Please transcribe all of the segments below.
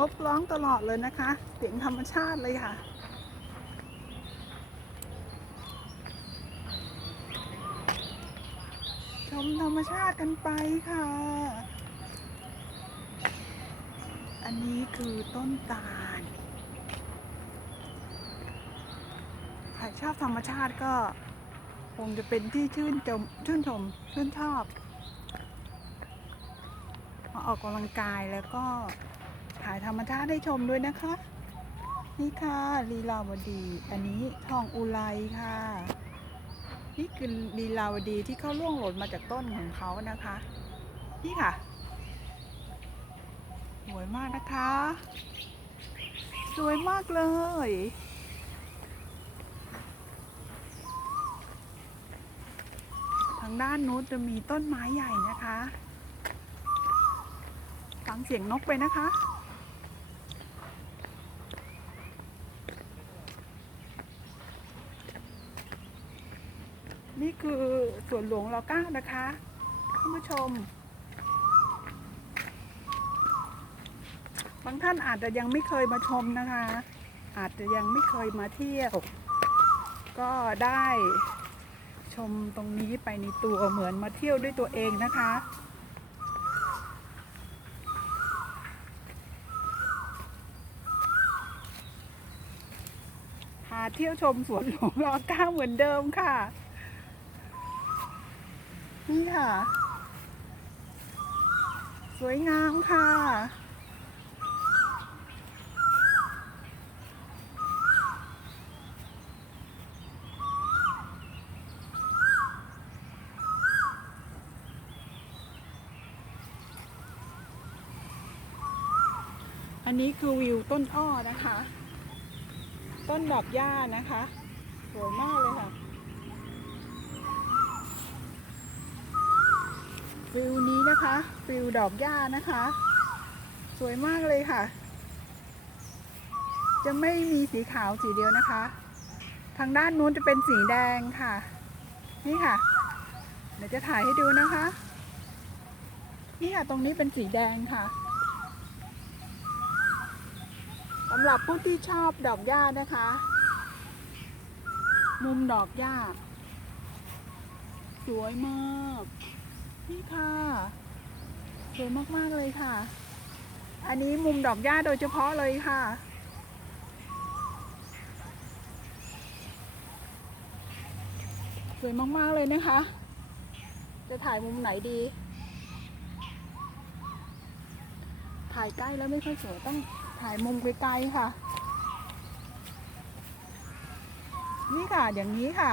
นกร้องตลอดเลยนะคะ เสียงธรรมชาติเลยค่ะ ชมธรรมชาติกันไปค่ะ อันนี้คือต้นตาล ใครชอบธรรมชาติก็คงจะเป็นที่ชื่นชมชื่นชมชื่นชอบ มาออกกำลังกายแล้วก็ ธรรมชาติให้ชมด้วยนะคะ นี่ค่ะลีลาวดี อันนี้ทองอุไรค่ะ นี่คือลีลาวดีที่เขาล่วงหล่นมาจากต้นของเขานะคะ นี่ค่ะสวยมากนะคะ สวยมากเลยทางด้านนู้นจะมีต้นไม้ใหญ่นะคะ ฟังเสียงนกไปนะคะ นี่คือสวนหลวงรอเก้านะคะท่านผู้ชม บางท่านอาจจะยังไม่เคยมาชมนะคะ อาจจะยังไม่เคยมาเที่ยว ก็ได้ชมตรงนี้ไปในตัวเหมือนมาเที่ยวด้วยตัวเองนะคะพาเที่ยวชมสวนหลวงรอเก้าเหมือนเดิมค่ะ นี่ค่ะ สวยงามค่ะ อันนี้คือวิวต้นอ้อนะคะ ต้นดอกหญ้านะคะ สวยมากเลยค่ะ ฟิล นะคะฟิลดอกหญ้านะคะ สวยมากเลยค่ะ จะไม่มีสีขาวสีเดียวนะคะ ทางด้านนู้นจะเป็นสีแดงค่ะ นี่ค่ะ เดี๋ยวจะถ่ายให้ดูนะคะ นี่ค่ะตรงนี้เป็นสีแดงค่ะสำหรับผู้ที่ชอบดอกหญ้านะคะ มุมดอกหญ้า สวยมาก นี่ค่ะ มาก ๆ เลยค่ะ อันนี้มุมดอกหญ้าโดยเฉพาะเลยค่ะ สวยมาก ๆ เลยนะคะ จะถ่ายมุมไหนดี ถ่ายใกล้แล้วไม่ค่อยสวยต้องถ่ายมุมไกลๆค่ะ นี่ค่ะอย่างนี้ค่ะ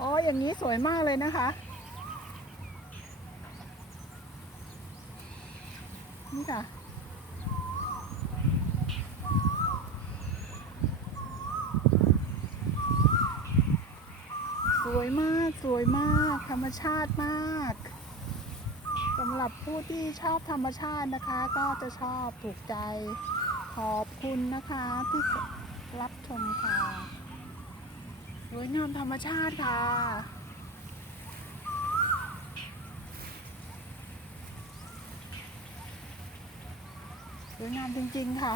อ๋ออย่างนี้สวยมากเลยนะคะ นี่ค่ะสวยมากสวยมาก ธรรมชาติมากสำหรับผู้ที่ชอบธรรมชาตินะคะ ก็จะชอบถูกใจ ขอบคุณนะคะที่รับชมค่ะสวยงามธรรมชาติค่ะ สวยงามจริง ๆ ค่ะ